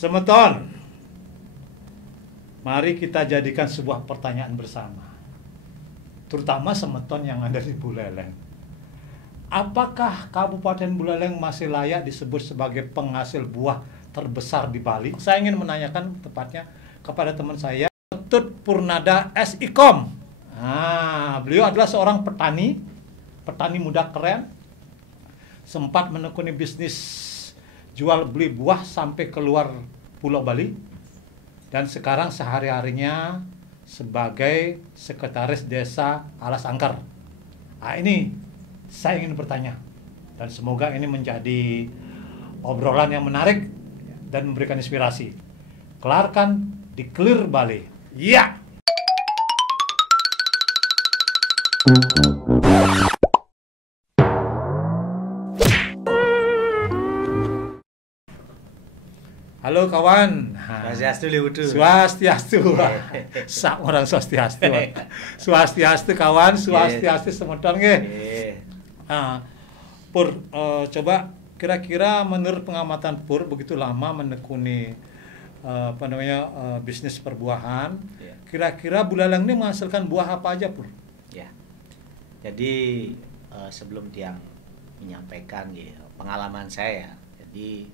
Semeton, mari kita jadikan sebuah pertanyaan bersama, terutama semeton yang ada di Buleleng. Apakah Kabupaten Buleleng masih layak disebut sebagai penghasil buah terbesar di Bali? Saya ingin menanyakan tepatnya kepada teman saya, Ketut Purnada S.Ikom. Beliau adalah seorang petani muda keren, sempat menekuni bisnis jual beli buah sampai keluar Pulau Bali, dan sekarang sehari-harinya sebagai sekretaris desa Alas Angker. Ini saya ingin bertanya, dan semoga ini menjadi obrolan yang menarik dan memberikan inspirasi. Kelarkan di Clear Bali. Ya. Halo kawan. Swastiastu Liwudu. Swastiastu. Sak orang swastiastu. Swastiastu kawan, swastiastu semeton nggih. Pur, coba kira-kira menurut pengamatan Pur begitu lama menekuni bisnis perbuahan. Kira-kira Buleleng ini menghasilkan buah apa aja, Pur? Ya. Jadi sebelum Tiang menyampaikan pengalaman saya, jadi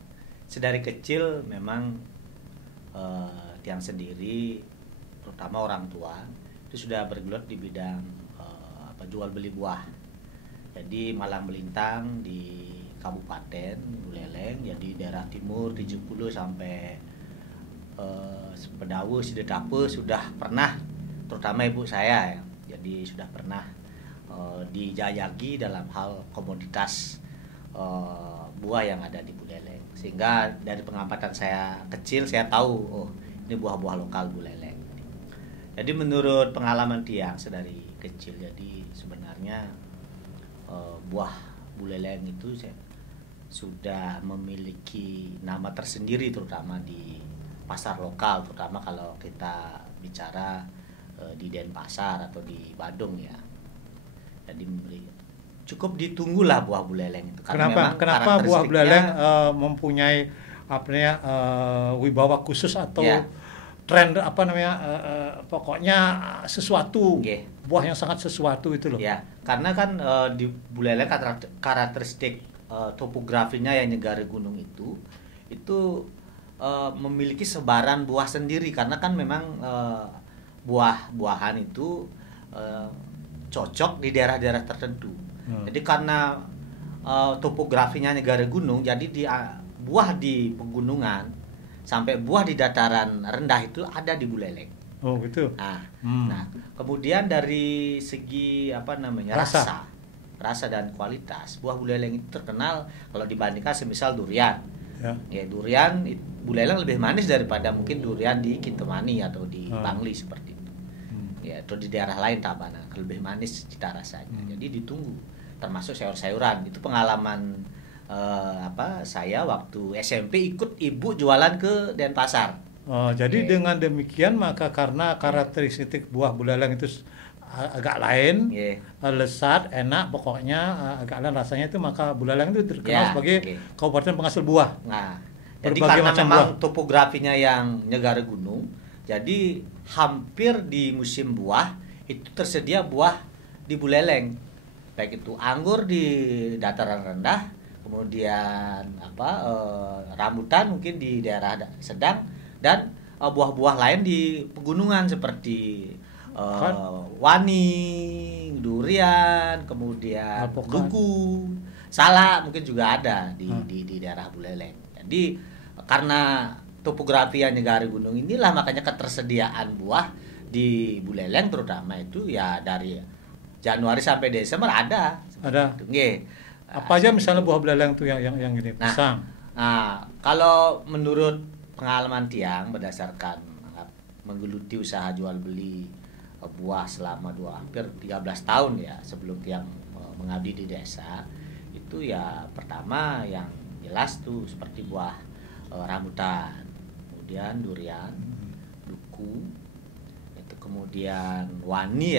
sedari kecil memang Tiang sendiri, terutama orang tua, itu sudah bergelut di bidang jual beli buah. Jadi malang melintang di Kabupaten Buleleng, jadi daerah timur di Jepulu sampai Sepedawu, Sidedape sudah pernah, terutama ibu saya ya, jadi sudah pernah dijajaki dalam hal komoditas buah yang ada di Buleleng, sehingga dari pengamatan saya kecil saya tahu ini buah-buah lokal Buleleng. Jadi menurut pengalaman Tiang sedari kecil, jadi sebenarnya buah Buleleng itu sudah memiliki nama tersendiri, terutama di pasar lokal, terutama kalau kita bicara di Denpasar atau di Badung ya. Jadi cukup ditunggulah buah Buleleng itu. Kenapa buah Buleleng mempunyai wibawa khusus atau tren pokoknya sesuatu, buah yang sangat sesuatu itu loh. Ya, karena kan di Buleleng karakteristik topografinya yang negara gunung itu memiliki sebaran buah sendiri, karena kan memang buah-buahan itu cocok di daerah-daerah tertentu. Jadi karena topografinya negara gunung, jadi buah di pegunungan sampai buah di dataran rendah itu ada di Buleleng. Oh gitu. Nah, kemudian dari segi rasa dan kualitas, buah Buleleng itu terkenal kalau dibandingkan semisal durian. Durian Buleleng lebih manis daripada mungkin durian di Kintamani atau di Bangli seperti itu. Atau di daerah lain Tabanan lebih manis cita rasanya. Jadi ditunggu, termasuk sayur-sayuran. Itu pengalaman saya waktu SMP ikut ibu jualan ke Denpasar. Jadi dengan demikian maka karena karakteristik buah Buleleng itu agak lain, lesat, enak, pokoknya agak lain rasanya itu, maka Buleleng itu terkenal sebagai kabupaten penghasil buah. Jadi karena memang topografinya yang negara gunung, jadi hampir di musim buah itu tersedia buah di Buleleng, baik itu anggur di dataran rendah, kemudian rambutan mungkin di daerah sedang, dan buah-buah lain di pegunungan seperti wani, durian, kemudian duku, salak mungkin juga ada di daerah Buleleng. Jadi karena topografi yang negara gunung inilah, makanya ketersediaan buah di Buleleng terutama itu ya dari Januari sampai Desember ada. Apa aja misalnya buah Buleleng tuh yang ini? Pisang. Kalau menurut pengalaman Tiang berdasarkan menggeluti usaha jual beli buah selama hampir 13 tahun ya sebelum Tiang mengabdi di desa, itu ya pertama yang jelas tuh seperti buah rambutan, kemudian durian, duku, itu kemudian wani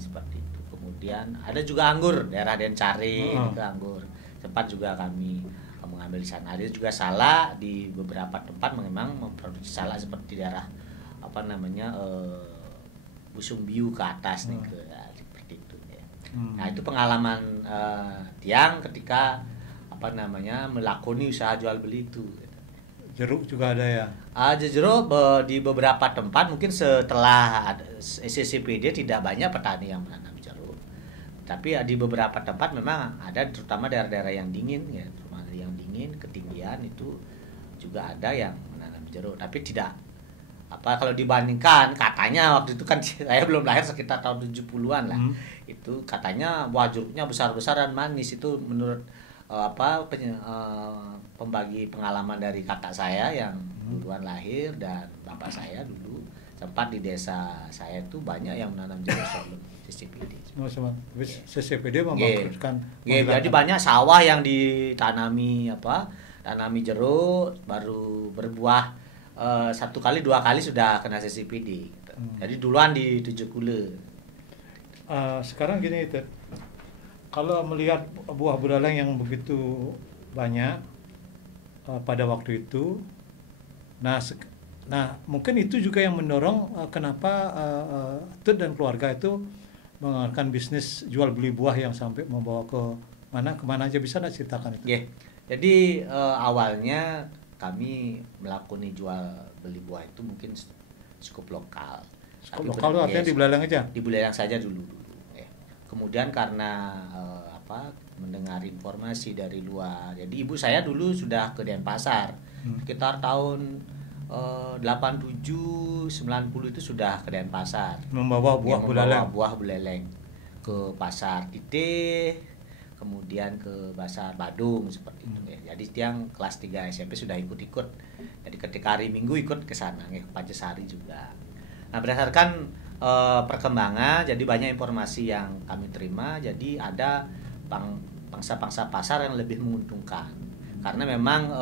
seperti itu. Kemudian ada juga anggur, daerah Dencari itu anggur. Sempat juga kami mengambil di sana. Ada juga salak di beberapa tempat memang memproduksi salak seperti daerah apa namanya Busung Biu ke atas nih ke seperti itu ya. Nah itu pengalaman Tiang ketika apa namanya melakoni usaha jual beli itu. Jeruk juga ada ya? Jeruk di beberapa tempat mungkin setelah SCCPD tidak banyak petani yang menanam jeruk. Tapi di beberapa tempat memang ada, terutama daerah-daerah yang dingin ya, terutama yang dingin ketinggian itu juga ada yang menanam jeruk. Tapi tidak apa kalau dibandingkan katanya waktu itu kan saya belum lahir sekitar tahun 70-an lah. Itu katanya buah jeruknya besar-besar dan manis, itu menurut pembagi pengalaman dari kakak saya yang duluan lahir dan bapak saya dulu sempat di desa saya itu banyak yang menanam jeruk sebelum CCPD. CCPD membangkrutkan. Jadi banyak sawah yang ditanami tanami jeruk baru berbuah 1 kali 2 kali sudah kena CCPD. Jadi duluan di Tujuh Kule. Sekarang gini itu. Kalau melihat buah buleleng yang begitu banyak pada waktu itu, nah mungkin itu juga yang mendorong kenapa Tut dan keluarga itu mengadakan bisnis jual beli buah yang sampai membawa kemana aja, bisa nggak ceritakan itu? Yeah. Jadi awalnya kami melakoni jual beli buah itu mungkin cukup lokal. Cukup lokal itu artinya di Buleleng aja? Di Buleleng saja dulu. Kemudian karena mendengar informasi dari luar, jadi ibu saya dulu sudah ke Denpasar sekitar tahun 87-90 itu sudah ke Denpasar membawa buah buleleng ke pasar Titeh, kemudian ke pasar Badung seperti itu ya. Jadi Tiang kelas 3 SMP sudah ikut-ikut. Jadi ketika hari Minggu ikut ke sana ke Pancasari juga. Nah, berdasarkan perkembangan, jadi banyak informasi yang kami terima. Jadi ada pangsa-pangsa pasar yang lebih menguntungkan karena memang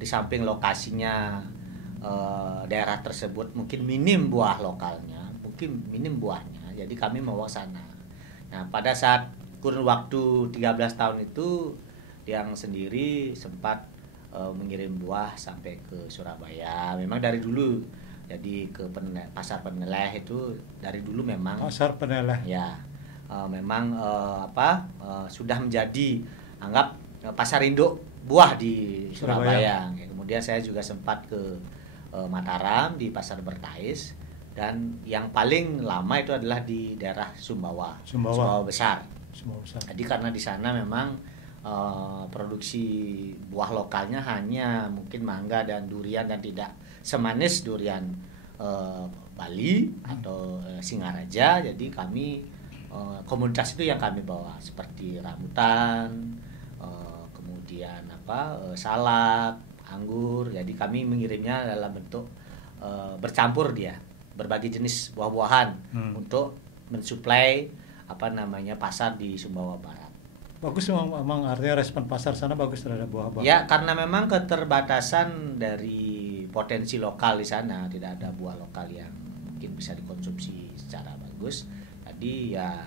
di samping lokasinya daerah tersebut mungkin minim buah lokalnya, mungkin minim buahnya. Jadi kami mau ke sana. Nah, pada saat kurun waktu 13 tahun itu yang sendiri sempat mengirim buah sampai ke Surabaya. Memang dari dulu. Jadi ke pasar Peneleh itu dari dulu memang pasar Peneleh ya memang sudah menjadi anggap pasar induk buah di Surabaya. Kemudian saya juga sempat ke Mataram di pasar Bertais, dan yang paling lama itu adalah di daerah Sumbawa Besar. Jadi karena di sana memang produksi buah lokalnya hanya mungkin mangga dan durian dan tidak semanis durian Bali atau Singaraja. Jadi kami komoditas itu yang kami bawa seperti rambutan, kemudian salak, anggur. Jadi kami mengirimnya dalam bentuk bercampur dia berbagai jenis buah-buahan untuk mensuplai pasar di Sumbawa Barat. Bagus memang artinya respon pasar sana bagus terhadap buah-buah. Ya, karena memang keterbatasan dari potensi lokal di sana, tidak ada buah lokal yang mungkin bisa dikonsumsi secara bagus. Jadi ya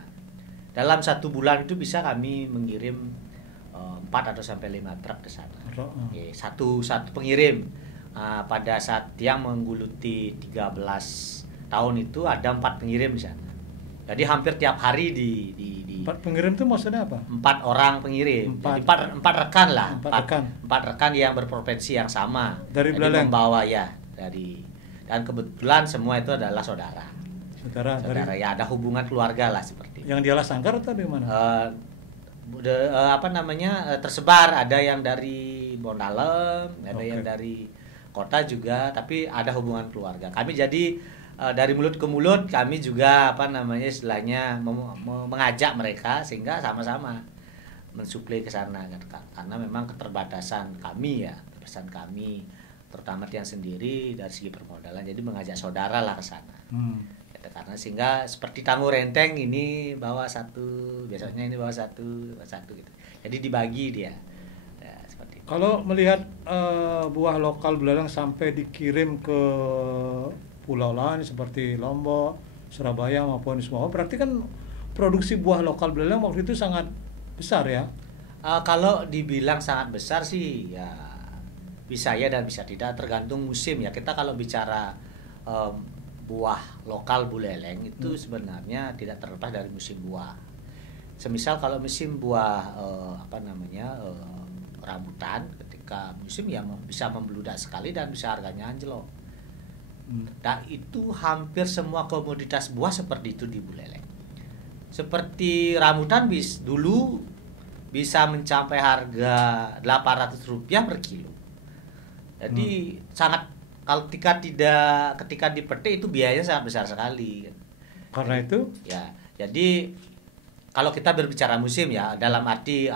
dalam 1 bulan itu bisa kami mengirim 4 atau sampai 5 truk ke sana. Satu pengirim. Pada saat yang menggeluti 13 tahun itu ada 4 pengirim di sana. Jadi hampir tiap hari di 4 pengirim itu maksudnya apa? 4 orang pengirim. 4 rekan lah. 4 rekan yang berprofesi yang sama. Dari Buleleng. Membawa dan kebetulan semua itu adalah saudara. Saudara ya, ada hubungan keluarga lah seperti. Yang di Alas Sangkar atau di mana? Tersebar, ada yang dari Bondalem, ada yang dari kota juga, tapi ada hubungan keluarga. Kami jadi dari mulut ke mulut kami juga istilahnya mengajak mereka sehingga sama-sama mensuplai ke sana, karena memang keterbatasan kami terutama yang sendiri dari segi permodalan, jadi mengajak saudara lah ke sana. Karena sehingga seperti Tangguh Renteng ini bawa 1, biasanya ini bawa satu gitu. Jadi dibagi dia. Ya, seperti itu. Kalau melihat buah lokal Buleleng sampai dikirim ke pulau lain seperti Lombok, Surabaya maupun Sumbawa, berarti kan produksi buah lokal Buleleng waktu itu sangat besar ya? Kalau dibilang sangat besar sih ya bisa ya dan bisa tidak, tergantung musim ya. Kita kalau bicara buah lokal buleleng itu sebenarnya tidak terlepas dari musim buah. Semisal kalau musim buah rambutan, ketika musim ya bisa membludak sekali dan bisa harganya anjlok. Dan itu hampir semua komoditas buah seperti itu di Buleleng. Seperti rambutan dulu bisa mencapai harga Rp800 per kilo. Jadi sangat, kalau ketika dipetik itu biayanya sangat besar sekali. Karena itu ya, jadi kalau kita berbicara musim ya, dalam arti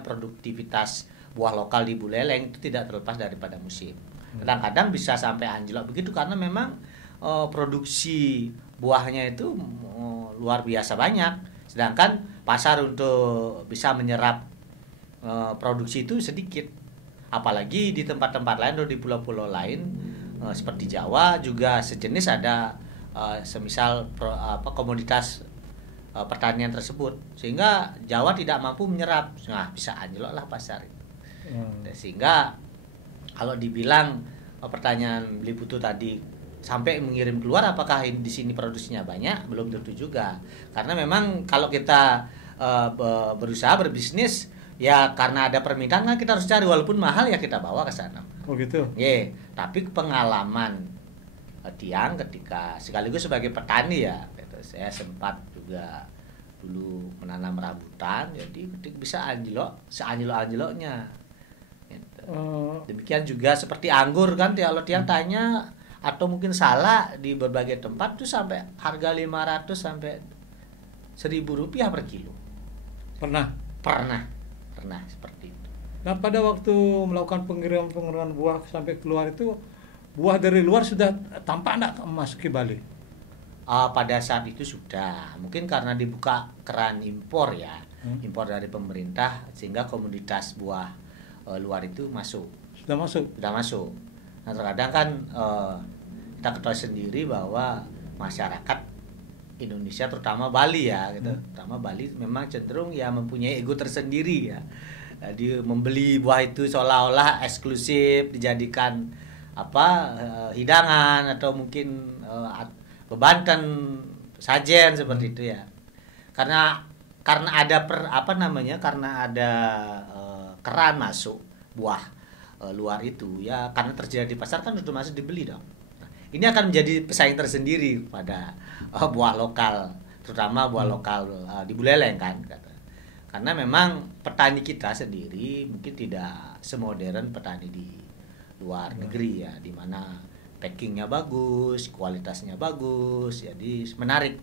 produktivitas buah lokal di Buleleng itu tidak terlepas daripada musim. Kadang-kadang bisa sampai anjlok begitu karena memang produksi buahnya itu luar biasa banyak. Sedangkan pasar untuk bisa menyerap produksi itu sedikit. Apalagi di tempat-tempat lain atau di pulau-pulau lain seperti Jawa juga sejenis ada semisal komoditas pertanian tersebut, sehingga Jawa tidak mampu menyerap. Nah, bisa anjlok lah pasar itu. Sehingga kalau dibilang pertanyaan Beli Putu tadi sampai mengirim keluar, apakah di sini produksinya banyak? Belum tentu juga. Karena memang kalau kita berusaha berbisnis ya karena ada permintaan kan kita harus cari, walaupun mahal ya kita bawa ke sana. Oh gitu. Tapi pengalaman Tiang ketika sekaligus sebagai petani ya, saya sempat juga dulu menanam rambutan, jadi bisa anjlok seanjlok-anjloknya. Demikian juga seperti anggur kan, kalau Tiang tanya atau mungkin salah, di berbagai tempat tuh sampai harga 500 sampai Rp1.000 per kilo. Pernah seperti itu. Nah, pada waktu melakukan pengiriman buah sampai keluar itu, buah dari luar sudah tampak enggak memasuki Bali? Pada saat itu sudah, mungkin karena dibuka keran impor ya, impor dari pemerintah, sehingga komoditas buah luar itu masuk. Sudah masuk. Nah, terkadang kan kita ketahui sendiri bahwa masyarakat Indonesia terutama Bali ya gitu. Terutama Bali memang cenderung ya mempunyai ego tersendiri ya. Jadi membeli buah itu seolah-olah eksklusif, dijadikan hidangan atau mungkin bebanten sajen seperti itu ya. Karena ada karena ada keran masuk buah luar itu ya, karena terjadi di pasar kan otomatis dibeli dong. Nah, ini akan menjadi pesaing tersendiri pada buah lokal, terutama buah lokal di Buleleng kan. Karena memang petani kita sendiri mungkin tidak semodern petani di luar negeri ya, di mana packingnya bagus, kualitasnya bagus, jadi menarik.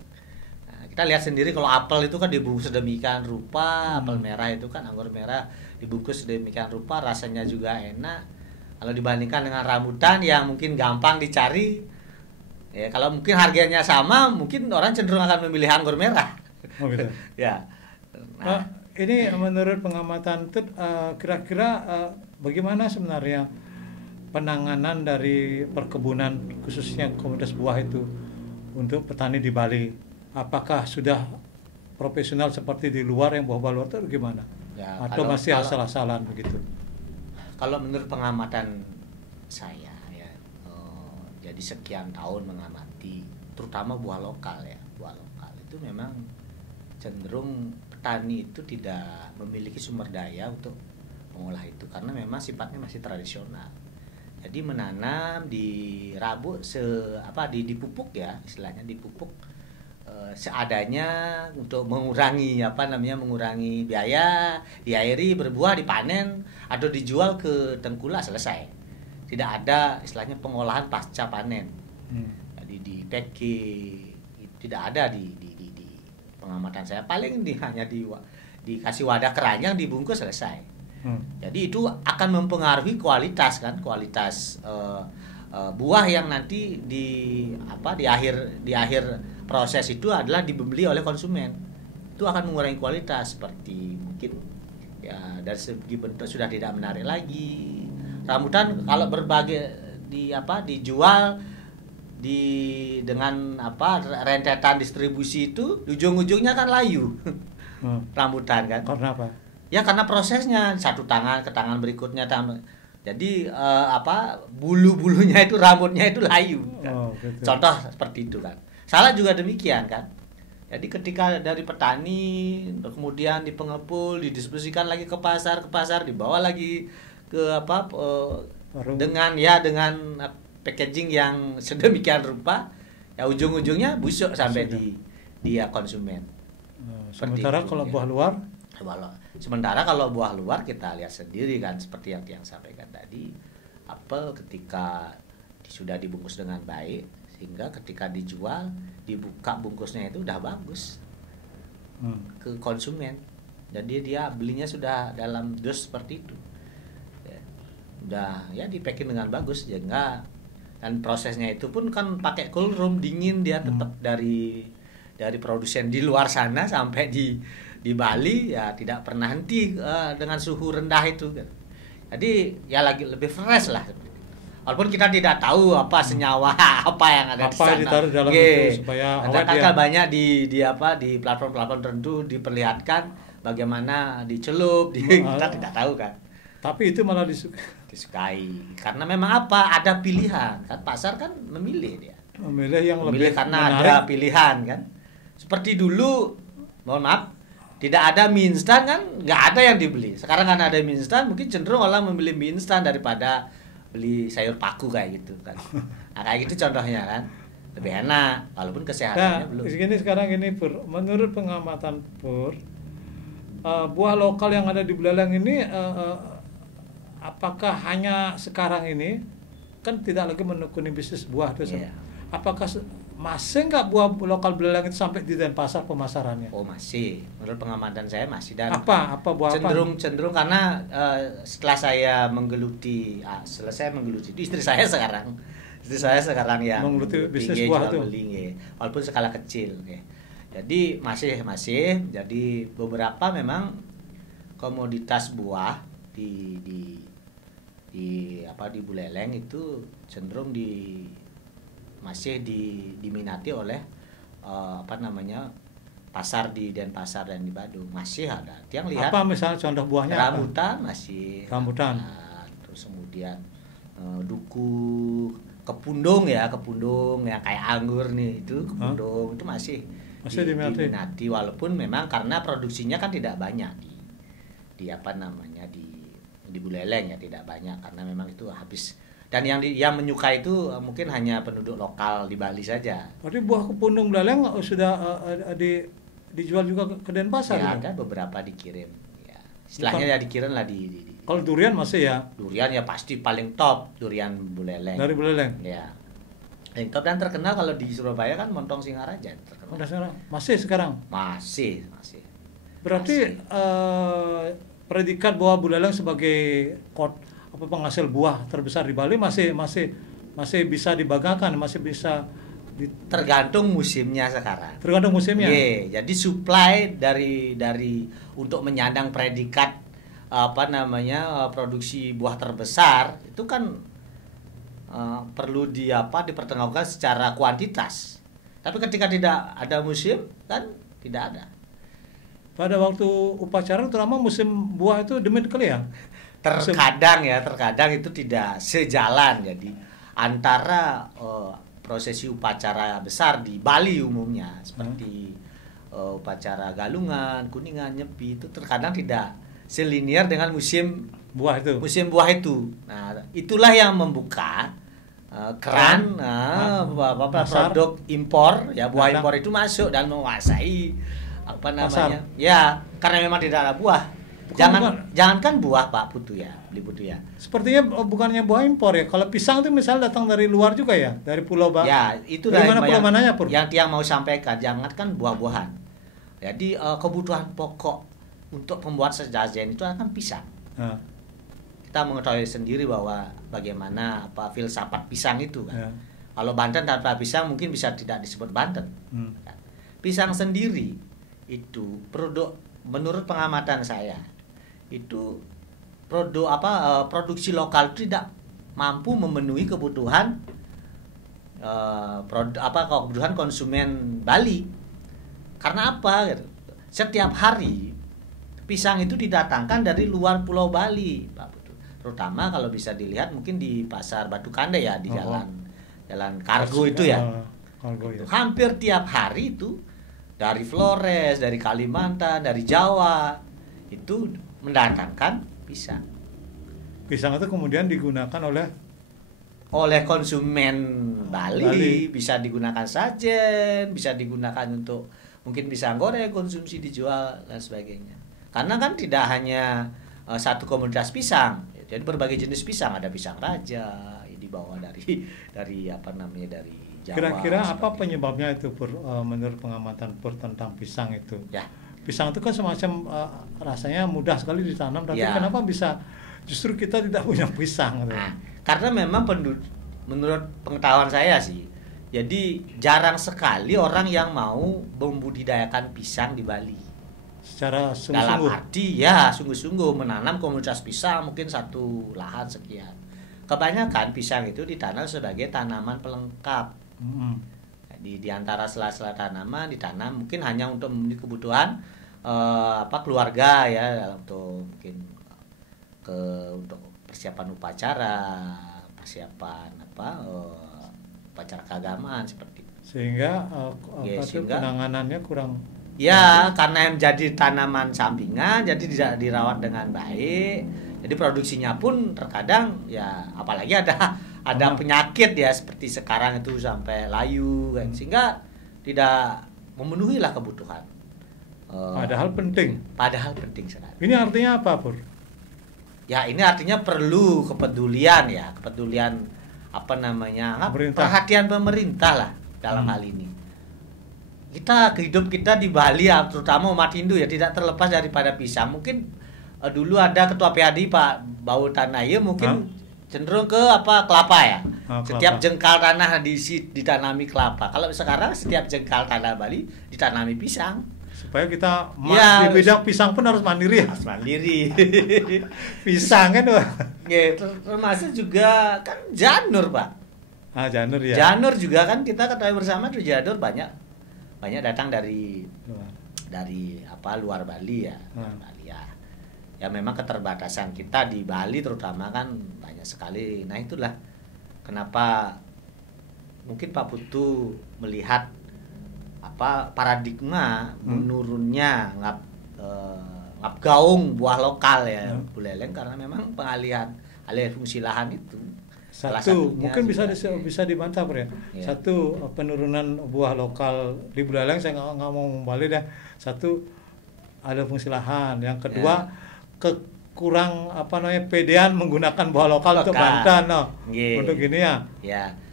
Nah, kita lihat sendiri kalau apel itu kan dibungkus sedemikian rupa, apel merah itu kan anggur merah dibungkus sedemikian rupa, rasanya juga enak. Kalau dibandingkan dengan rambutan yang mungkin gampang dicari, ya kalau mungkin harganya sama, mungkin orang cenderung akan memilih anggur merah. Oh gitu. Ya. Nah, ini menurut pengamatan Tut, kira-kira bagaimana sebenarnya penanganan dari perkebunan khususnya komoditas buah itu untuk petani di Bali? Apakah sudah profesional seperti di luar yang buah-buah luar itu gimana? Ya, atau masih asal-asalan begitu? Kalau menurut pengamatan saya ya, jadi sekian tahun mengamati terutama buah lokal ya, buah lokal itu memang cenderung petani itu tidak memiliki sumber daya untuk mengolah itu karena memang sifatnya masih tradisional. Jadi menanam dirabuk dipupuk ya, istilahnya dipupuk seadanya untuk mengurangi mengurangi biaya, diairi, berbuah, dipanen atau dijual ke tengkulak, selesai. Tidak ada istilahnya pengolahan pasca panen. Jadi di packing tidak ada di pengamatan saya. Paling hanya dikasih wadah keranjang, dibungkus, selesai. Jadi itu akan mempengaruhi kualitas buah yang nanti di akhir proses itu adalah dibeli oleh konsumen. Itu akan mengurangi kualitas, seperti mungkin ya dari segi bentuk sudah tidak menarik lagi. Rambutan kalau dijual dengan rentetan distribusi itu ujung-ujungnya kan layu. Rambutan kan. Karena apa? Ya karena prosesnya satu tangan ke tangan berikutnya jadi bulu-bulunya itu rambutnya itu layu kan. Oh, gitu. Contoh seperti itu kan. Salah juga demikian kan. Jadi ketika dari petani kemudian di pengepul didistribusikan lagi ke pasar dibawa lagi ke dengan packaging yang sedemikian rupa ya ujung-ujungnya busuk sampai di dia konsumen. Sementara kalau buah luar Sementara kalau buah luar kita lihat sendiri kan seperti yang sampaikan tadi, apel ketika sudah dibungkus dengan baik sehingga ketika dijual dibuka bungkusnya itu udah bagus ke konsumen. Jadi dia belinya sudah dalam dos seperti itu. Ya, udah ya di packing dengan bagus sehingga dan prosesnya itu pun kan pakai cool room dingin dia tetap dari produsen di luar sana sampai di Bali ya tidak pernah henti dengan suhu rendah itu kan. Jadi ya lagi lebih fresh lah. Walaupun kita tidak tahu apa senyawa apa yang ada di sana. Ditaruh dalam itu supaya awet kan banyak di platform-platform tertentu diperlihatkan bagaimana dicelup, kita tidak tahu kan. Tapi itu malah disukai. Karena memang ada pilihan kan pasar kan memilih dia. Memilih yang lebih karena menarik. ada pilihan kan. Seperti dulu, mohon maaf, tidak ada mie instan kan, nggak ada yang dibeli. Sekarang kan ada mie instan, mungkin cenderung orang memilih mie instan daripada beli sayur paku kayak gitu kan. Nah, kayak gitu contohnya kan, lebih enak, walaupun kesehatannya belum. Sekarang ini Pur, menurut pengamatan Pur, buah lokal yang ada di Buleleng ini, apakah hanya sekarang ini kan tidak lagi menekuni bisnis buah itu? Yeah. Apakah masih nggak buah lokal Buleleng itu sampai di Denpasar pemasarannya? Oh masih, menurut pengamatan saya masih. Dan apa buah cenderung karena setelah saya selesai menggeluti itu istri saya sekarang yang menggeluti bisnis buah itu, walaupun skala kecil. Jadi masih jadi beberapa memang komoditas buah di Buleleng itu cenderung masih diminati oleh pasar di Denpasar dan di Badung masih ada. Yang lihat apa misalnya contoh buahnya? Rambutan masih. Rambutan. Terus kemudian duku, kepundung yang kayak anggur nih itu kepundung itu masih diminati walaupun memang karena produksinya kan tidak banyak di Buleleng ya tidak banyak karena memang itu habis. Dan yang menyukai itu mungkin hanya penduduk lokal di Bali saja. Berarti buah kepundung Buleleng sudah dijual juga ke Denpasar? Ya, ada beberapa dikirim. Ya. Istilahnya ya dikirim lah di. Kalau durian masih ya? Durian ya pasti paling top durian Buleleng. Dari Buleleng? Ya. Paling top dan terkenal kalau di Surabaya kan Montong Singaraja terkenal. Masih sekarang? Masih. Berarti predikat bahwa Buleleng sebagai penghasil buah terbesar di Bali masih bisa dibanggakan, masih bisa tergantung musimnya sekarang. Tergantung musimnya. Jadi supply dari untuk menyandang predikat produksi buah terbesar itu kan perlu dipertanggungjawabkan secara kuantitas. Tapi ketika tidak ada musim kan tidak ada. Pada waktu upacara terutama musim buah itu demi kali ya? Terkadang itu tidak sejalan. Jadi antara prosesi upacara besar di Bali umumnya seperti upacara Galungan, Kuningan, Nyepi itu terkadang tidak selinier dengan musim buah itu. Nah, itulah yang membuka keran produk impor ya buah impor itu masuk dan menguasai pasar. Ya, karena memang tidak ada buah. Jangankan buah Pak Putu ya, beli Putu ya. Sepertinya bukannya buah impor ya. Kalau pisang itu misalnya datang dari luar juga ya, dari pulau Ya, itu dari mana pulau mananya Pur? Yang tiang mau sampaikan, jangankan buah-buahan. Jadi kebutuhan pokok untuk pembuat sesajen itu akan pisang. Kita mengetahui sendiri bahwa bagaimana filsafat pisang itu kan. Kalau Banten tanpa pisang mungkin bisa tidak disebut Banten. Pisang sendiri itu produk menurut pengamatan saya itu produksi lokal tidak mampu memenuhi kebutuhan kebutuhan konsumen Bali. Karena apa? Setiap hari pisang itu didatangkan dari luar Pulau Bali, Pak Putu. Terutama kalau bisa dilihat mungkin di pasar Batu Kande ya, di jalan kargo itu ya. Kargo, ya. Hampir tiap hari itu dari Flores, dari Kalimantan, dari Jawa itu mendatangkan pisang. Pisang itu kemudian digunakan oleh konsumen Bali. Bisa digunakan sajen, bisa digunakan untuk mungkin pisang goreng, konsumsi dijual dan sebagainya. Karena kan tidak hanya satu komoditas pisang, jadi berbagai jenis pisang, ada pisang raja dibawa dari Jawa. Kira-kira apa penyebabnya itu menurut pengamatan Pur tentang pisang itu? Ya. Pisang itu kan semacam rasanya mudah sekali ditanam, tapi kenapa bisa justru kita tidak punya pisang? Nah, karena memang menurut pengetahuan saya sih, jadi jarang sekali orang yang mau membudidayakan pisang di Bali. Secara sungguh-sungguh. Dalam arti ya sungguh-sungguh menanam komoditas pisang mungkin satu lahan sekian. Kebanyakan pisang itu ditanam sebagai tanaman pelengkap. Jadi di antara sela-sela tanaman ditanam mungkin hanya untuk memenuhi kebutuhan keluarga ya, untuk mungkin untuk persiapan upacara, upacara keagamaan seperti itu. Sehingga penanganannya kurang. Ya, karena menjadi tanaman sampingan, jadi tidak dirawat dengan baik. Jadi produksinya pun terkadang ya, apalagi ada penyakit ya seperti sekarang itu sampai layu kan, sehingga tidak memenuhi lah kebutuhan. Padahal penting sekali. Ini artinya apa, Pur? Ya, ini artinya perlu kepedulian perhatian pemerintah lah dalam hal ini. Hidup kita di Bali ya, terutama umat Hindu ya, tidak terlepas daripada pisang. Mungkin dulu ada ketua PAD Pak Bau Tanaya mungkin cenderung ke kelapa ya. Setiap jengkal tanah ditanami kelapa. Kalau sekarang setiap jengkal tanah Bali ditanami pisang. Supaya kita di bidang pisang pun harus mandiri ya. Harus mandiri. Pisang kan. Ya, termasuk juga kan janur, Pak. Janur ya. Janur juga kan kita ketahui bersama tuh, janur banyak datang dari luar Bali ya. Bali ya. Ya memang keterbatasan kita di Bali terutama kan banyak sekali. Nah itulah kenapa mungkin Pak Putu melihat paradigma menurunnya ngap gaung buah lokal ya Buleleng, karena memang alih fungsi lahan itu. Satu mungkin bisa dibantah ya. Satu, penurunan buah lokal di Buleleng, saya nggak mau kembali deh. Satu, ada fungsi lahan. Yang kedua, kurang pedean menggunakan buah lokal untuk Banten untuk gini ya.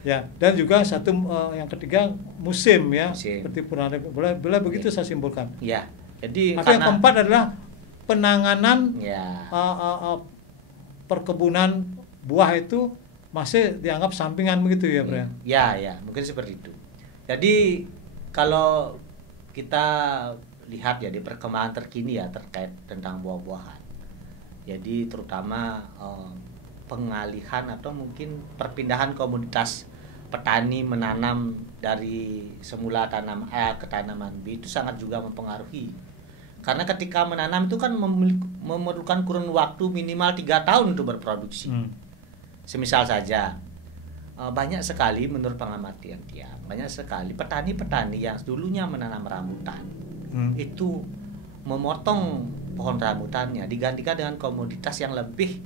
Ya, dan juga satu yang ketiga musim ya. Seperti pernah boleh begitu saya simpulkan. Ya. Jadi yang keempat adalah penanganan perkebunan buah itu masih dianggap sampingan begitu ya, Bro? Ya, mungkin seperti itu. Jadi kalau kita lihat ya di perkembangan terkini ya terkait tentang buah-buahan. Jadi terutama pengalihan atau mungkin perpindahan komoditas petani menanam dari semula ke tanaman B itu sangat juga mempengaruhi. Karena ketika menanam itu kan memerlukan kurun waktu minimal 3 tahun untuk berproduksi. Semisal saja banyak sekali menurut pengamatan Tiang, banyak sekali petani-petani yang dulunya menanam rambutan itu memotong pohon rambutannya digantikan dengan komoditas yang lebih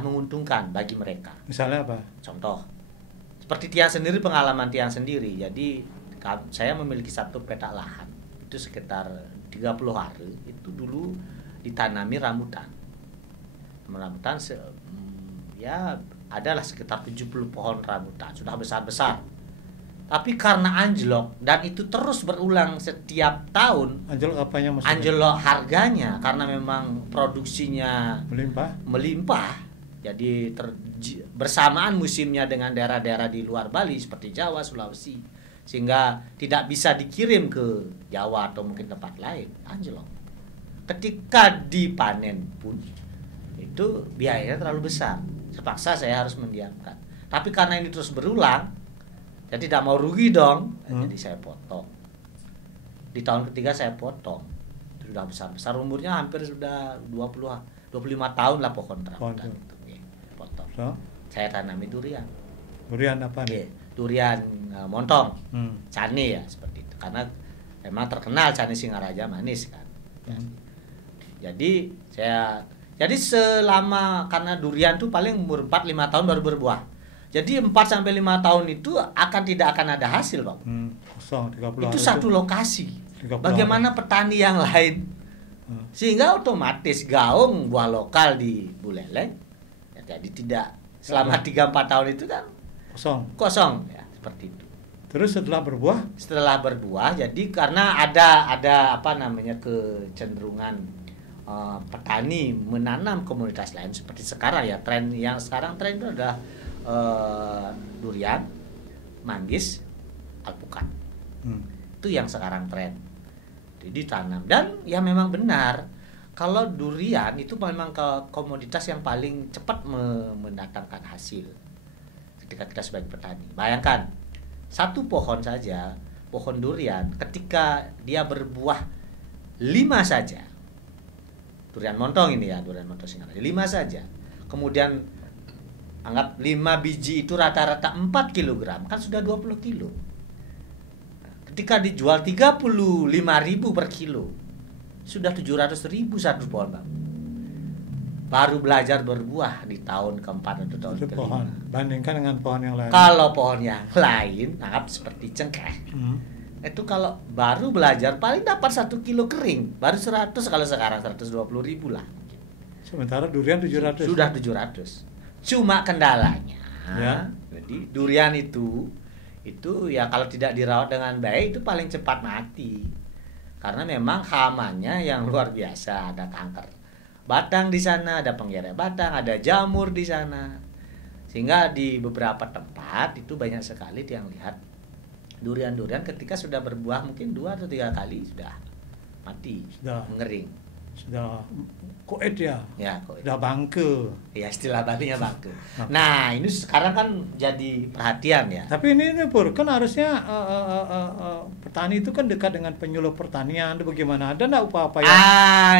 menguntungkan bagi mereka. Misalnya apa? Contoh seperti Tiang sendiri, pengalaman Tiang sendiri. Jadi saya memiliki satu petak lahan itu sekitar 30 hari itu dulu ditanami rambutan. Adalah sekitar 70 pohon rambutan, sudah besar-besar. Tapi karena anjlok dan itu terus berulang setiap tahun. Anjlok apanya maksudnya? Anjlok harganya karena memang produksinya melimpah. Jadi bersamaan musimnya dengan daerah-daerah di luar Bali seperti Jawa, Sulawesi, sehingga tidak bisa dikirim ke Jawa atau mungkin tempat lain. Anjlok. Ketika dipanen pun itu biayanya terlalu besar. Terpaksa saya harus mendiamkan. Tapi karena ini terus berulang, saya tidak mau rugi dong. Jadi saya potong. Di tahun ketiga saya potong. sudah besar umurnya hampir sudah 25 tahun lah pohon rambutan itu potong. So? Saya tanami durian. Durian apa nih? Durian montong, cane ya seperti itu. Karena memang terkenal cane Singaraja manis kan. Jadi selama karena durian tuh paling umur 4-5 tahun baru berbuah. Jadi 4-5 tahun itu tidak akan ada hasil, Pak. Kosong 30 itu satu lokasi. Bagaimana hari. Petani yang lain? Sehingga otomatis gaung buah lokal di Buleleng ya, jadi tidak selama 3-4 tahun itu kan kosong ya, seperti itu. Terus setelah berbuah jadi karena ada kecenderungan petani menanam komoditas lain seperti sekarang ya, tren itu adalah durian, manggis, alpukat. Itu yang sekarang tren. Jadi tanam, dan ya memang benar kalau durian itu memang komoditas yang paling cepat mendatangkan hasil ketika kita sebagai petani. Bayangkan satu pohon saja, pohon durian, ketika dia berbuah 5 saja, durian montong ini ya, durian montong Singaraja 5 saja, kemudian anggap 5 biji itu rata-rata 4 kg, kan sudah 20 kilo. Ketika dijual 35.000 per kilo, sudah 700.000 satu pohon, Bang. Baru belajar berbuah di tahun keempat atau tahun kelima. Pohon, bandingkan dengan pohon yang lain. Kalau pohon yang lain, anggap seperti cengkeh, itu kalau baru belajar paling dapat 1 kilo kering, baru 100, kalau sekarang 120.000 lah. Sementara durian 700. Sudah 700. Cuma kendalanya, ya. Jadi durian itu ya kalau tidak dirawat dengan baik itu paling cepat mati. Karena memang hamanya yang luar biasa, ada kanker batang di sana, ada penggerek batang, ada jamur di sana. Sehingga di beberapa tempat itu banyak sekali yang lihat durian-durian ketika sudah berbuah mungkin 2 atau 3 kali sudah mati, mengering. Sudah koet ya? Ya, koet. Sudah bangke. Ya, istilah Balinya bangke. Nah, ini sekarang kan jadi perhatian ya. Tapi ini Pur, kan harusnya petani itu kan dekat dengan penyuluh pertanian. Bagaimana? Ada enggak upaya-upaya?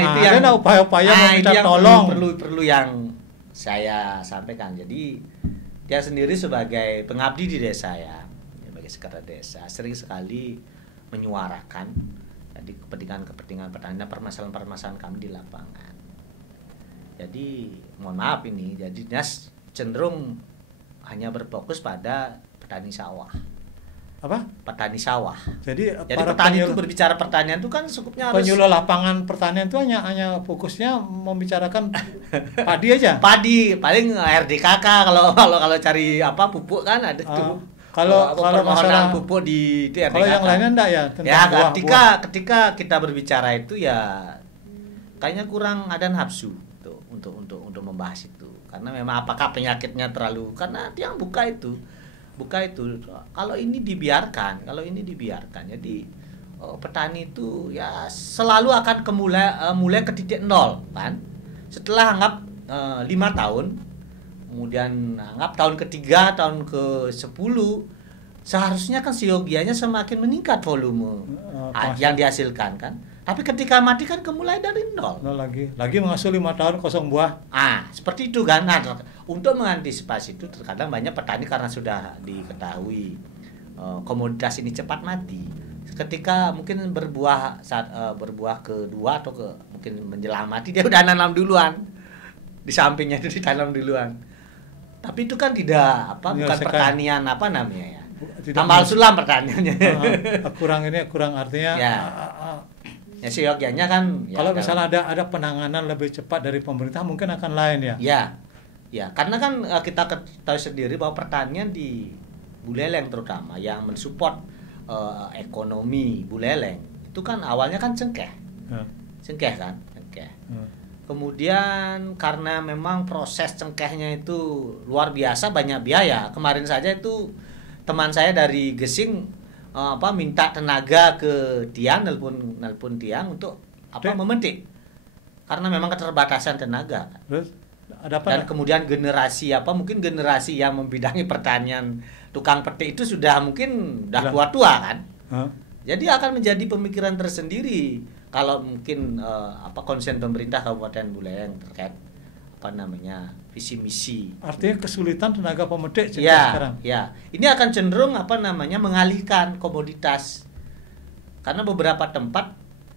Ada upaya-upaya meminta tolong? Perlu yang saya sampaikan. Jadi dia sendiri sebagai pengabdi di desa ya, sebagai sekretariat desa, sering sekali menyuarakan jadi kepentingan petani dan permasalahan-permasalahan kami di lapangan. Jadi mohon maaf ini, jadi Dinas cenderung hanya berfokus pada petani sawah. Apa? Petani sawah. Jadi petani itu berbicara pertanian itu kan cukupnya harus penyuluh lapangan pertanian itu hanya fokusnya membicarakan padi aja. Padi, paling RDKK kalau cari pupuk kan ada tuh. Kalau masalah pupuk di RDKK. Kalau yang lainnya enggak ya tentang buah. Ketika kita berbicara itu ya kayaknya kurang ada nafsu tuh untuk membahas itu. Karena memang apakah penyakitnya terlalu, karena yang buka itu. Kalau ini dibiarkan, jadi petani itu ya selalu akan mulai ke titik nol kan. Setelah anggap 5 tahun, kemudian anggap tahun ketiga, tahun ke-10, seharusnya kan siogianya semakin meningkat volume yang dihasilkan kan. Tapi ketika mati kan kemulai dari nol. Lagi mengasuh 5 tahun kosong buah. Seperti itu kan. Nah, untuk mengantisipasi itu terkadang banyak petani karena sudah diketahui komoditas ini cepat mati. Ketika mungkin berbuah kedua atau mungkin menjelang mati, dia udah nanam duluan. Di sampingnya itu ditanam duluan. Tapi itu kan tidak bukan pertanian ya. Tambal sulam pertaniannya. kurang artinya. Ya seyogianya kan. Kalau misalnya ada penanganan lebih cepat dari pemerintah mungkin akan lain ya. Ya, karena kan kita tahu sendiri bahwa pertanian di Buleleng terutama yang mensupport ekonomi Buleleng itu kan awalnya kan cengkeh. Cengkeh. Kemudian karena memang proses cengkehnya itu luar biasa banyak biaya. Kemarin saja itu teman saya dari Gesing minta tenaga ke Tiang, nelpon Tiang untuk memetik. Karena memang keterbatasan tenaga. Terus ada apa? Dan kemudian generasi generasi yang membidangi pertanian tukang petik itu sudah tua kan. Jadi akan menjadi pemikiran tersendiri. kalau mungkin konsen pemerintah Kabupaten Buleleng terkait visi misi. Artinya kesulitan tenaga pemetik sekarang. Ya, ini akan cenderung mengalihkan komoditas. Karena beberapa tempat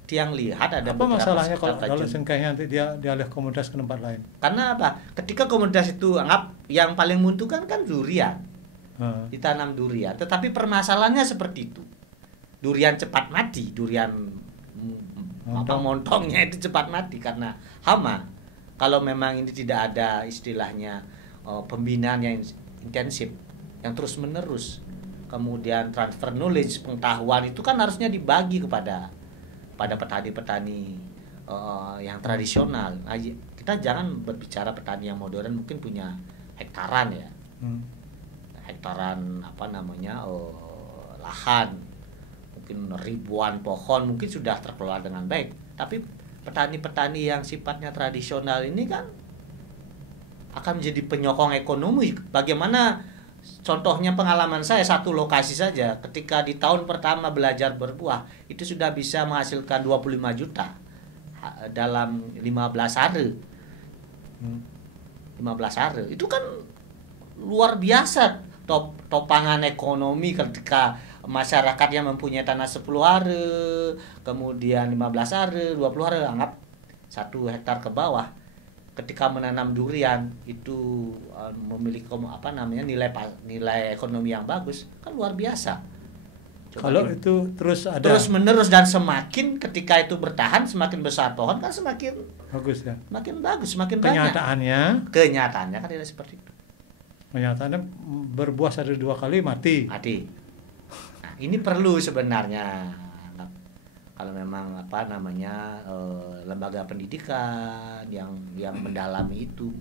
yang lihat ada apa masalahnya kalau sengkehnya nanti dia dialih komoditas ke tempat lain? Karena apa? Ketika komoditas itu anggap yang paling menguntungkan kan durian. Ditanam durian, tetapi permasalahannya seperti itu. Durian cepat mati, durian montongnya itu cepat mati karena hama. Kalau memang ini tidak ada istilahnya pembinaan yang intensif, yang terus menerus, kemudian transfer knowledge, pengetahuan itu kan harusnya dibagi kepada petani-petani yang tradisional. Nah, kita jangan berbicara petani yang modern, mungkin punya hektaran ya, hektaran lahan, mungkin ribuan pohon, mungkin sudah terkelola dengan baik. Tapi petani-petani yang sifatnya tradisional ini kan akan menjadi penyokong ekonomi. Bagaimana contohnya pengalaman saya satu lokasi saja, ketika di tahun pertama belajar berbuah itu sudah bisa menghasilkan 25 juta dalam 15 hari. 15 hari itu kan luar biasa topangan ekonomi ketika masyarakat yang mempunyai tanah 10 hari, kemudian 15 hari, 20 hari, anggap 1 hektar ke bawah, ketika menanam durian itu memiliki nilai ekonomi yang bagus, kan luar biasa. Kalau itu terus menerus dan semakin ketika itu bertahan, semakin besar pohon kan semakin bagus ya. Makin bagus, semakin kenyataannya, banyak. Kenyataannya kan tidak seperti itu. Kenyataannya berbuah 1-2 kali mati. Ini perlu sebenarnya kalau memang lembaga pendidikan yang mendalami itu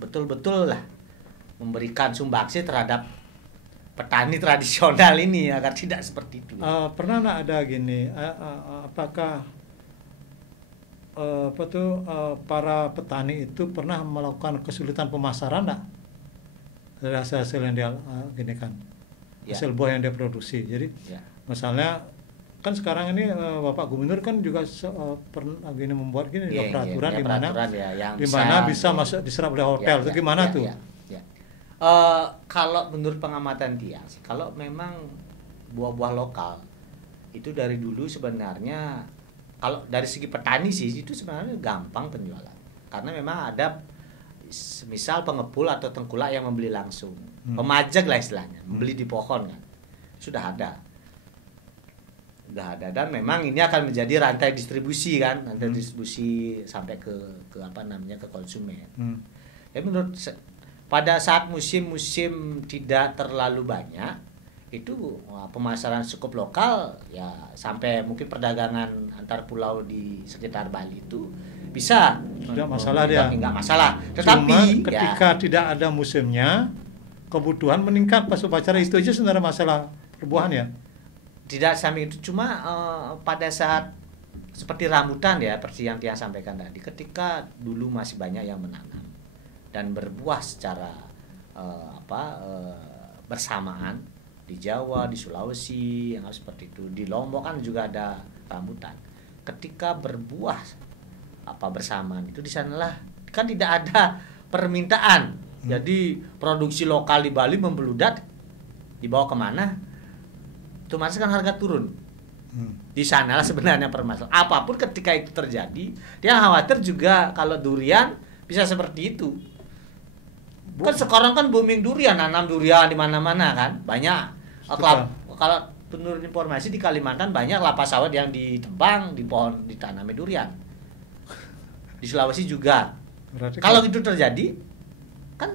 betul-betul lah memberikan sumbangsi terhadap petani tradisional ini agar tidak seperti itu. Pernah nggak ada gini? Apakah para petani itu pernah melakukan kesulitan pemasaran nggak? Dari hasil yang dia gini kan, hasil buah yang dia produksi. Jadi misalnya kan sekarang ini Bapak Gubernur kan juga pernah gini membuat peraturan di mana bisa masuk diserap oleh hotel. Itu gimana tuh? Kalau menurut pengamatan dia sih, kalau memang buah-buah lokal itu dari dulu sebenarnya, kalau dari segi petani sih itu sebenarnya gampang penjualan, karena memang ada misal pengepul atau tengkulak yang membeli langsung, pemajak lah istilahnya, membeli di pohon kan, sudah ada dan memang ini akan menjadi rantai distribusi kan, distribusi sampai ke konsumen. Ya menurut pada saat musim tidak terlalu banyak itu pemasaran cukup lokal ya, sampai mungkin perdagangan antar pulau di sekitar Bali itu bisa, tidak masalah dia. Enggak masalah. Tetapi ketika tidak ada musimnya, kebutuhan meningkat pas upacara, itu aja sebenarnya masalah perbuahan ya. Tidak sampai itu, cuma pada saat seperti rambutan ya, seperti yang Tiang sampaikan tadi, ketika dulu masih banyak yang menanam dan berbuah secara bersamaan di Jawa, di Sulawesi, yang seperti itu, di Lombok kan juga ada rambutan. Ketika berbuah bersamaan itu, di sanalah kan tidak ada permintaan. Jadi produksi lokal di Bali membeludak, dibawa kemana? Otomatis kan harga turun. Di sanalah sebenarnya permasalahan. Apapun ketika itu terjadi, dia khawatir juga kalau durian bisa seperti itu. Kan sekarang kan booming durian, nanam durian di mana-mana kan, banyak. Kalau menurut informasi di Kalimantan banyak lapas sawit yang ditebang, di pohon ditanami durian. Di Sulawesi juga. Kalau itu terjadi kan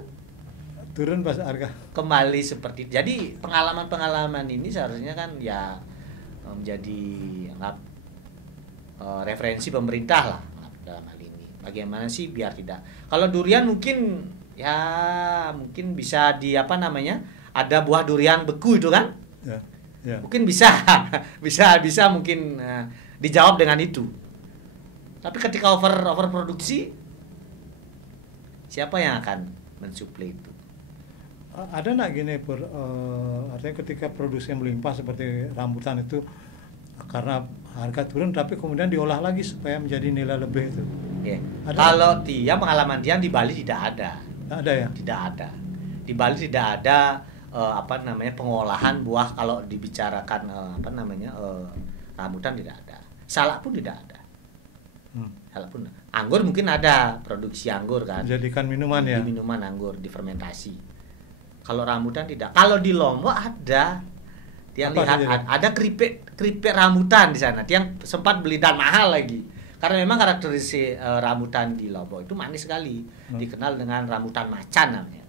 turun pas harga kembali seperti. Jadi pengalaman ini seharusnya kan ya menjadi referensi pemerintah lah dalam hal ini. Bagaimana sih biar tidak. Kalau durian mungkin bisa ada buah durian beku itu kan? Ya. Mungkin bisa mungkin dijawab dengan itu. Tapi ketika overproduksi, siapa yang akan mensuplai itu? ada nggak gini Pur, artinya ketika produksi yang melimpah seperti rambutan itu karena harga turun tapi kemudian diolah lagi supaya menjadi nilai lebih itu. Yeah. Kalau dia pengalaman dia di Bali tidak ada. Nggak ada ya? Tidak ada. Di Bali tidak ada pengolahan buah kalau dibicarakan rambutan tidak ada. Salak pun tidak ada. Salak pun. Anggur mungkin ada, produksi anggur kan. Jadikan minuman ya. Di minuman anggur, difermentasi. Kalau rambutan tidak. Kalau di Lombok ada. Dia lihat ada keripik rambutan di sana. Dia sempat beli dan mahal lagi. Karena memang karakteristik rambutan di Lombok itu manis sekali. Dikenal dengan rambutan macan namanya.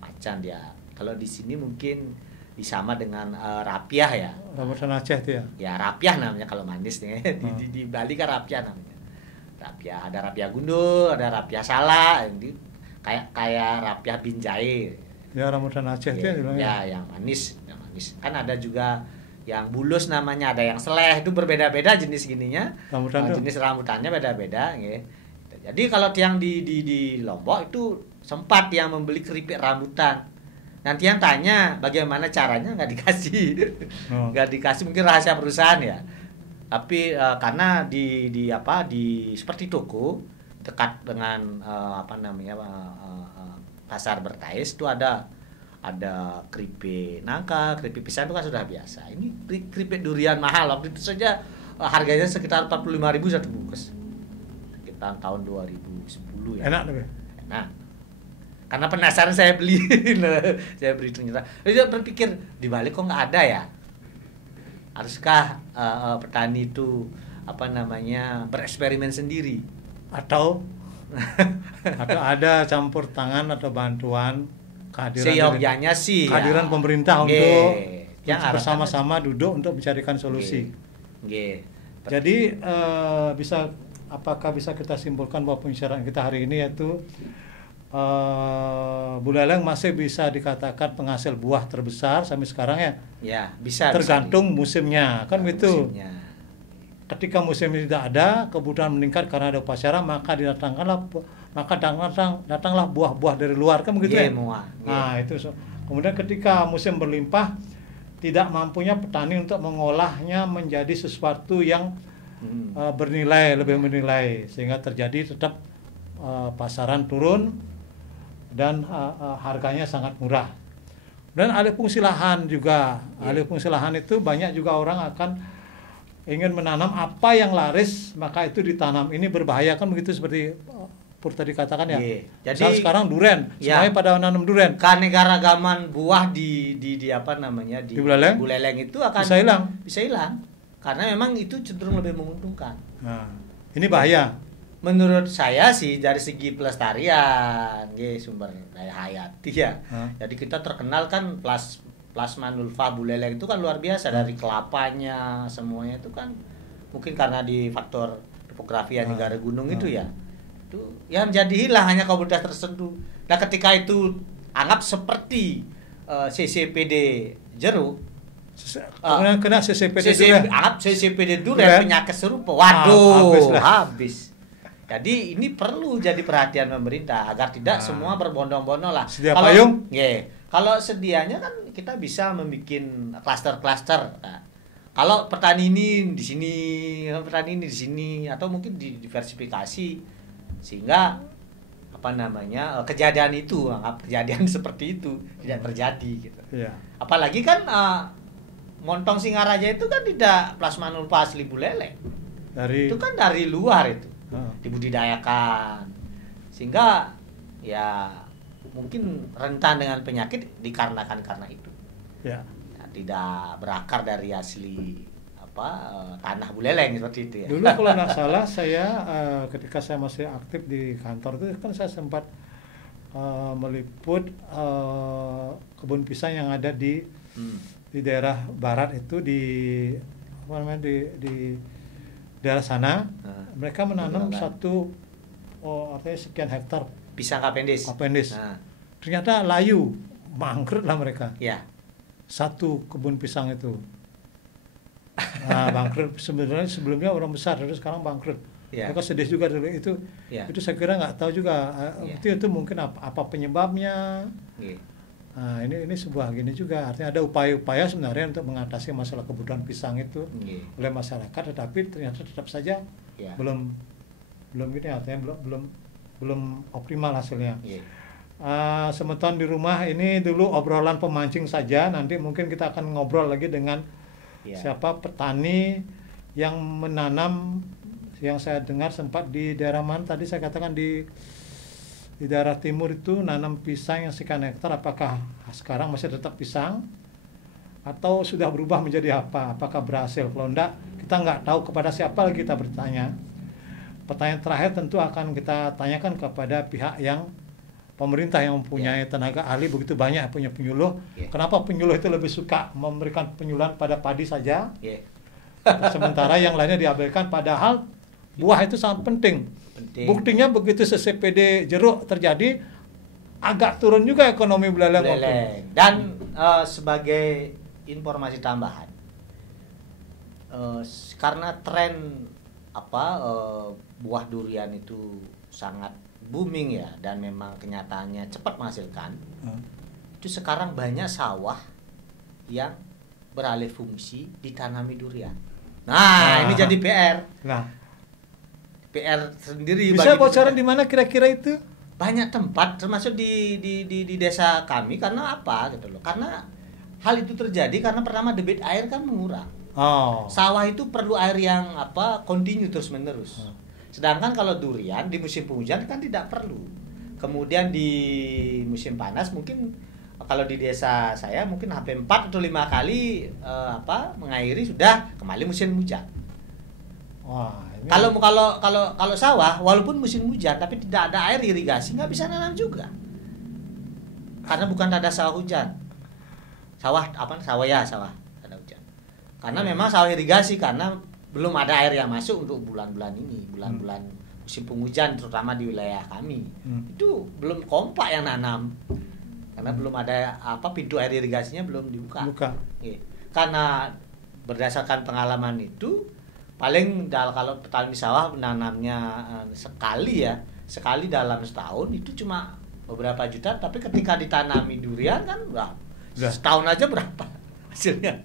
Macan dia. Kalau di sini mungkin disama dengan rapiah ya. Rambutan Aceh itu ya. Ya rapiah namanya kalau manis nih. Di Bali kan rapiah namanya. Rapiah, ada rapiah gundul, ada rapiah salak, kayak rapiah binjai. Ya rambutan Aceh itu ya yang manis. Kan ada juga yang bulus namanya, ada yang seleh, itu berbeda-beda jenis gininya. Jenis rambutannya beda-beda ya. Jadi kalau yang di Lombok itu sempat yang membeli keripik rambutan. Nanti yang tanya bagaimana caranya, nggak dikasih. Nggak dikasih, mungkin rahasia perusahaan ya. Tapi karena di seperti toko dekat dengan pasar Bertais itu ada keripik nangka, keripik pisang itu kan sudah biasa. Ini keripik durian mahal, waktu itu saja harganya sekitar 45.000 satu bungkus. Sekitar tahun 2010 ya. Enak tuh. Enak. Karena penasaran saya beli, saya beli ternyata. Saya berpikir di Bali kok nggak ada ya? Haruskah petani itu bereksperimen sendiri? Atau ada campur tangan atau bantuan kehadiran pemerintah untuk bersama-sama duduk untuk mencarikan solusi. Jadi apakah bisa kita simpulkan bahwa pembicaraan kita hari ini yaitu Buleleng masih bisa dikatakan penghasil buah terbesar sampai sekarang ya? Ya, bisa. Tergantung musimnya, kan gitu. Musimnya. Ketika musim ini tidak ada, kebutuhan meningkat karena ada upacara, maka datanglah buah-buah dari luar, kan begitu ya? Nah, itu. Kemudian ketika musim berlimpah, tidak mampunya petani untuk mengolahnya menjadi sesuatu yang lebih bernilai, sehingga terjadi tetap pasaran turun dan harganya sangat murah. Dan alih fungsi lahan juga, alih fungsi lahan itu banyak juga orang akan ingin menanam apa yang laris, maka itu ditanam. Ini berbahaya, kan begitu seperti Pur tadi katakan ya. Jadi sekarang duren, semuanya pada menanam duren. Keanekaragaman buah di Buleleng itu akan bisa hilang. Karena memang itu cenderung lebih menguntungkan. Nah, ini bahaya. Menurut saya sih dari segi pelestarian, sumber daya hayati ya. Jadi kita terkenal kan plasma nulfa Buleleng itu kan luar biasa, dari kelapanya semuanya itu kan mungkin karena di faktor topografi yang negara gunung itu ya. Itu yang menjadi hilang hanya komoditas tertentu. Nah, ketika itu anggap seperti CCPD jeruk, kemudian kena CCPD durian. Anggap CCPD durian penyakit serupa. Waduh, habis. Jadi ini perlu jadi perhatian pemerintah agar tidak semua berbondong-bondong lah. Sedia payung? Kalau sedianya kan kita bisa membuat klaster-klaster. Nah, kalau petani ini di sini, petani ini di sini, atau mungkin diversifikasi sehingga kejadian itu, kejadian seperti itu tidak terjadi gitu. Apalagi kan Montong Singaraja itu kan tidak plasma nulfa asli Buleleng. Itu kan dari luar itu. Dibudidayakan, sehingga ya mungkin rentan dengan penyakit dikarenakan karena itu tidak berakar dari asli tanah Buleleng seperti itu ya. Dulu kalau nggak salah saya ketika saya masih aktif di kantor itu kan saya sempat meliput kebun pisang yang ada di daerah barat itu di daerah sana. Mereka menanam artinya sekian hektar pisang Cavendish. Ternyata layu, bangkrut lah mereka. Ya. Satu kebun pisang itu. Bangkrut. Sebenarnya sebelumnya orang besar, terus sekarang bangkrut. Mereka sedih juga dulu itu. Itu saya kira nggak tahu juga. Itu mungkin apa penyebabnya. Nah, ini sebuah gini juga, artinya ada upaya-upaya sebenarnya untuk mengatasi masalah kebutuhan pisang itu oleh masyarakat, tetapi ternyata tetap saja belum gini, artinya belum optimal hasilnya. Semeton di rumah, ini dulu obrolan pemancing saja, nanti mungkin kita akan ngobrol lagi dengan siapa petani yang menanam, yang saya dengar sempat di daerah mana tadi saya katakan di daerah timur itu nanam pisang yang sekian hektar. Apakah sekarang masih tetap pisang atau sudah berubah menjadi apa? Apakah berhasil? Kalau enggak, kita nggak tahu kepada siapa lagi kita bertanya. Pertanyaan terakhir tentu akan kita tanyakan kepada pihak yang pemerintah yang mempunyai tenaga ahli begitu banyak, punya penyuluh. Kenapa penyuluh itu lebih suka memberikan penyuluhan pada padi saja, sementara yang lainnya diabaikan, padahal buah itu sangat penting. Buktinya begitu CPD jeruk terjadi, agak turun juga ekonomi belaleng. Dan sebagai informasi tambahan, karena tren buah durian itu sangat booming ya, dan memang kenyataannya cepat menghasilkan. Itu sekarang banyak sawah yang beralih fungsi ditanami durian. Nah, ini jadi PR. PR sendiri. Bisa bocoran di mana kira-kira itu? Banyak tempat, termasuk di desa kami. Karena apa gitu loh? Karena hal itu terjadi karena pertama debit air kan mengurang. Sawah itu perlu air yang kontinu terus menerus. Sedangkan kalau durian di musim penghujan kan tidak perlu. Kemudian di musim panas mungkin kalau di desa saya mungkin hampir 4 atau 5 kali mengairi sudah kembali musim hujan. Kalau sawah walaupun musim hujan tapi tidak ada air irigasi nggak bisa nanam juga. Karena bukan ada sawah hujan. Sawah ada hujan. Karena memang sawah irigasi karena belum ada air yang masuk untuk bulan-bulan ini, bulan-bulan musim penghujan terutama di wilayah kami. Itu belum kompak yang nanam. Karena belum ada pintu air irigasinya belum dibuka. Karena berdasarkan pengalaman itu paling kalau petani sawah menanamnya sekali dalam setahun itu cuma beberapa juta, tapi ketika ditanami durian kan setahun aja berapa hasilnya.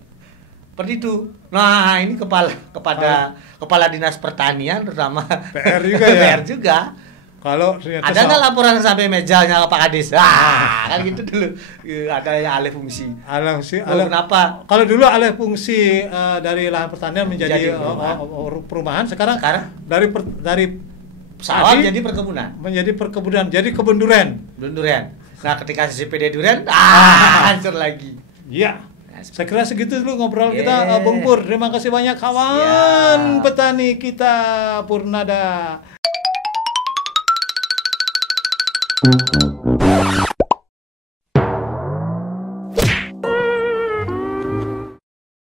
Seperti itu. Nah, ini kepala dinas pertanian terutama PR juga ya. PR juga. Kalau ada nggak laporan sampai mejanya Pak Kadis? Kan gitu dulu. Ada yang alih fungsi. Kenapa? Kalau dulu alih fungsi dari lahan pertanian menjadi perumahan, sekarang dari sawah jadi perkebunan. Menjadi perkebunan, jadi kebun durian. Nah, ketika CPD durian, hancur lagi. Iya. Saya kira segitu dulu ngobrol kita, Bung Pur. Terima kasih banyak kawan petani kita Purnada.